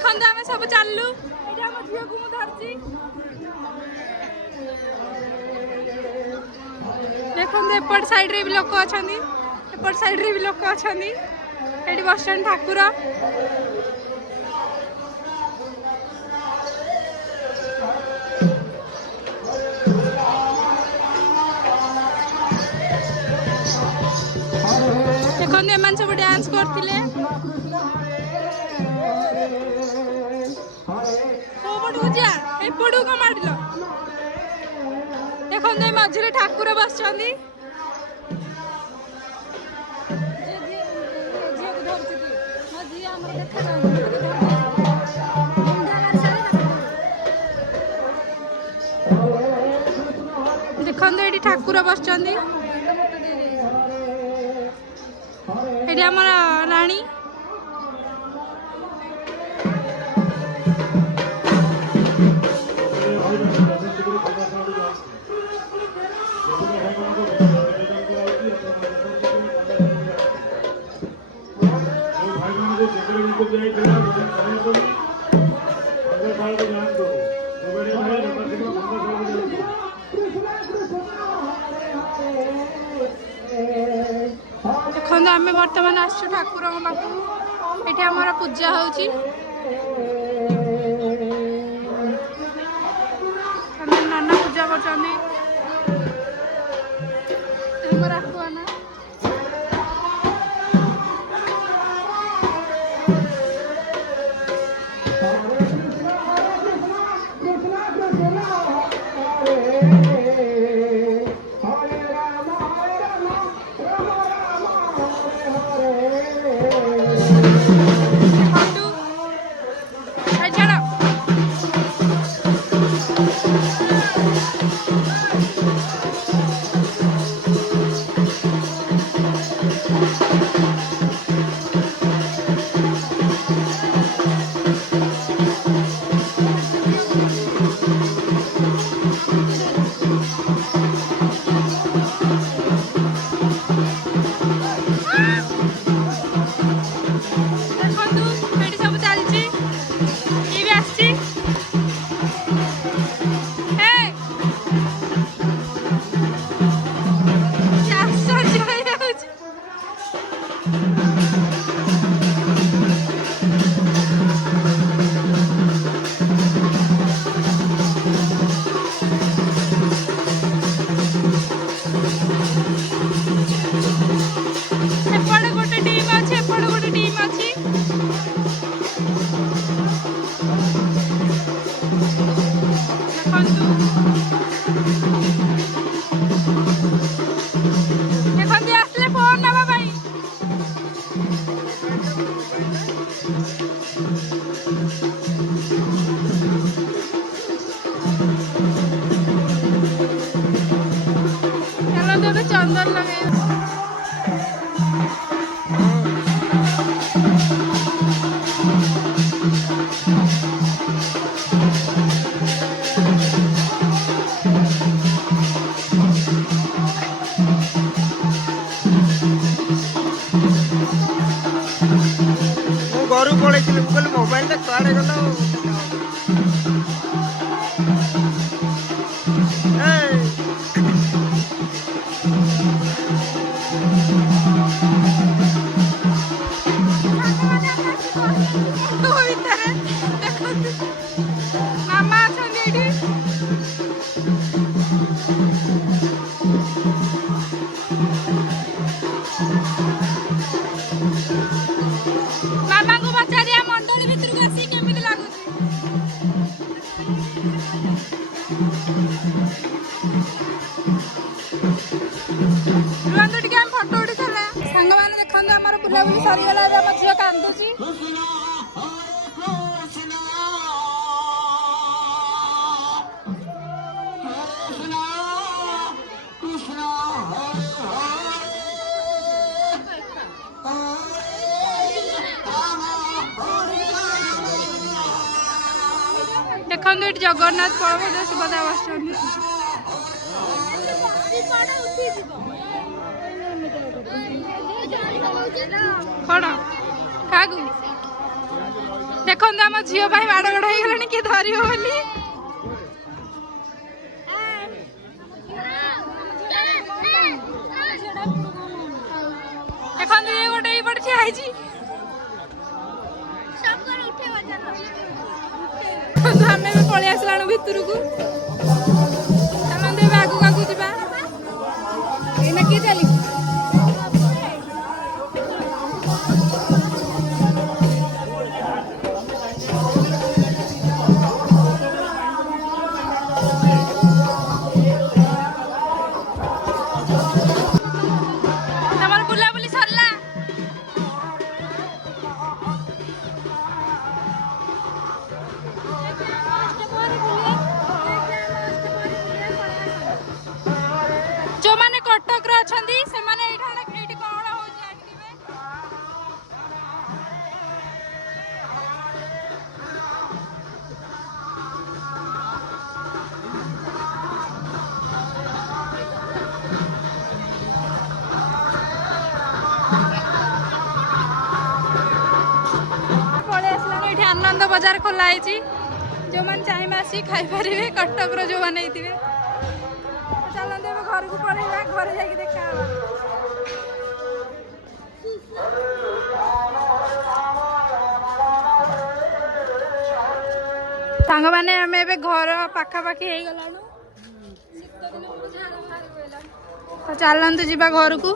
देखो आम सब चलू झील को धरती देखो एपट साइड रे भी लोक अच्छा एपट साइड रे भी लोक अच्छा ये बस स्टैंड ठाकुर देखो एम सब डांस करते एपटू कम मार देखो मझे ठाकुर बस देखो ये ठाकुर बस आम राणी देखो आम बर्तमान आसु ठाकुर पाखु ये आमर पूजा हो नाना पूजा कर चंदन लगे घर पड़े मोबाइल कड़े गल मामा मामा को पचारिया मंडली भितर को आसी केमिति लागुची रुआंदो टिके हम फोटो उठी थले संग माने देखंदो हमर बुला बुली सरी गला बे मझियो कांदुची देखो ये जगन्नाथ बलभद्र सुभद्रा बस कौन क्या देख देखो आम झील माड़गड़ हो गलानी किए धर बोली देखो ये गोटे ये पड़े ठिया आम भी पलि आसला भितर को चलते आगू आगू जा किए चली तमर बुलाबुली सरला जो माने कटक रे अछंदी से माने एठी कोन हो जानिबे पळे आसलानो एठी आनंद बाजार खोला आइची जो मन चाहे आसी खाई पारे कटक रो जो बनैथिबे चलते घर को पड़ेगा घर जाके देखा सांग मैंने आम ए घर पाखापाखि हो गलानु तो चलतु जी घर को